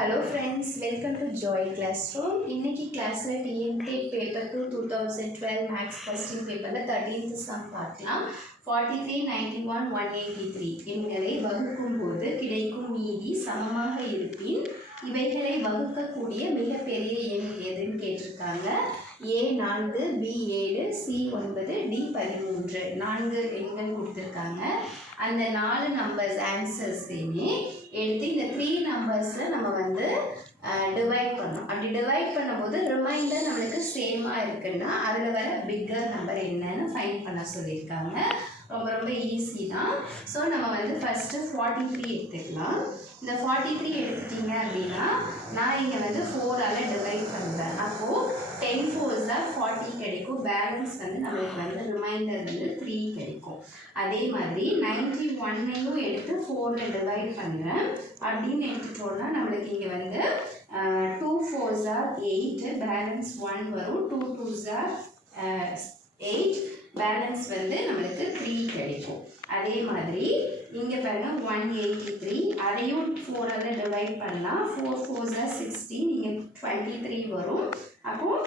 Hello friends, welcome to Joy Classroom. இன்னைக்கு கிளாஸ்ல TNT paper 2 2012 maths question paperல 13th sum பார்க்கலாம். 43, 91, 183 எண்களை வகுக்கும் போது கிடைக்கும் மீதி சமமாக இருப்பின் இவைகளை வகுக்கக்கூடிய மிகப்பெரிய எண் எதுன்னு கேட்டிருக்காங்க. A 4, B 7, C 9, D 13 4 எண்கள் கொடுத்துருக்காங்க. அந்த 4 நம்பர்ஸ் ஆன்சர்ஸையுமே எடுத்து இந்த 3 நம்பர்ஸில் நம்ம வந்து டிவைட் பண்ணோம். அப்படி டிவைட் பண்ணும்போது ரிமைண்டர் நம்மளுக்கு சேமாக இருக்குன்னா அதில் வர பிக்கர் நம்பர் என்னன்னு ஃபைண்ட் பண்ண சொல்லியிருக்காங்க. ரொம்ப ரொம்ப ஈஸி தான். ஸோ நம்ம வந்து ஃபஸ்ட்டு 43 எடுத்துக்கலாம். இந்த 43 எடுத்துட்டிங்க அப்படின்னா நான் இங்கே வந்து 4ஆல் டிவைட் பண்ணுறேன். அப்போது 10 4s 40 கிடைக்கும். பேலன்ஸ் வந்து நம்மளுக்கு வந்து ரிமைண்டர் வந்து 3 கிடைக்கும். அதே மாதிரி 91ஐயும் எடுத்து 4ல் டிவைட் பண்ணுறேன் அப்படின்னு எடுத்துட்டோம்னா நம்மளுக்கு இங்கே வந்து 2 4s 8, பேலன்ஸ் 1 வரும். 2 2s 8, பேலன்ஸ் வந்து நம்மளுக்கு 3 கிடைக்கும். அதே மாதிரி இங்கே பாருங்க 183, அதையும் 4ஆல் டிவைட் பண்ணலாம். 4 4s 16, இங்கே 23 வரும். அப்போது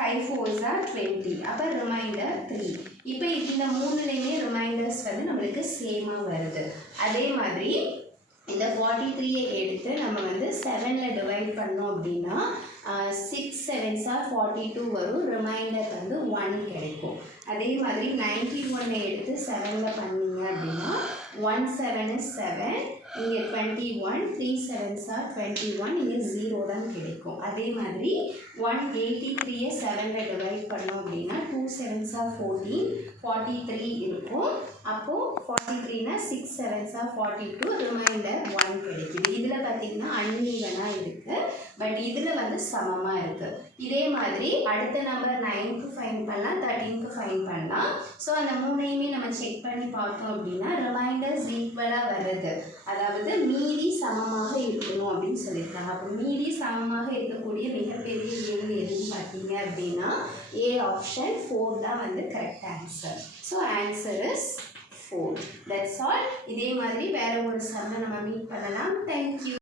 5 4s 20, அப்போ ரிமைண்டர் 3. இப்போ இந்த மூணுலேயுமே ரிமைண்டர்ஸ் வந்து நம்மளுக்கு சேமாக வருது. அதே மாதிரி இந்த 43ஐ எடுத்து நம்ம வந்து 7ல் டிவைட் பண்ணோம் அப்படின்னா 6 7s 42 வரும். ரிமைண்டர் வந்து 1 கிடைக்கும். அதே மாதிரி 91ஐ எடுத்து 7ல் பண்ணீங்க அப்படின்னா 1 7 is 7, இங்கே 21, 3 7s 21, இங்கே 0 தான் கிடைக்கும். அதே மாதிரி 183ஐ 7ல் டிவைட் பண்ணோம் அப்படின்னா 2 7s 14, 43 இருக்கும். அப்போது 43னா 6 7s 42, ரிமைண்டர் 1 கிடைக்குது. இதில் பார்த்திங்கன்னா அன்ஈவனாக இருக்குது, பட் இதில் வந்து சமமாக இருக்குது. இதே மாதிரி அடுத்த நம்பர் 9க்கு ஃபைன் பண்ணலாம், 13க்கு ஃபைன் பண்ணலாம். ஸோ அந்த மூணையுமே நம்ம செக் பண்ணி பார்த்தோம் அப்படின்னா ரிமைண்டர்ஸ் ஈக்குவலாக வருது. அதாவது மீதி சமமாக இருக்கணும் அப்படின்னு சொல்லியிருக்காங்க. அப்போ மீதி சமமாக இருக்கக்கூடிய மிகப்பெரிய எண் எதுன்னு பார்த்தீங்க அப்படின்னா ஏ ஆப்ஷன் 4 தான் வந்து correct answer. So answer is 4. That's all. இதே மாதிரி வேறு ஒரு சம்மை நம்ம மீட் பண்ணலாம். தேங்க்யூ.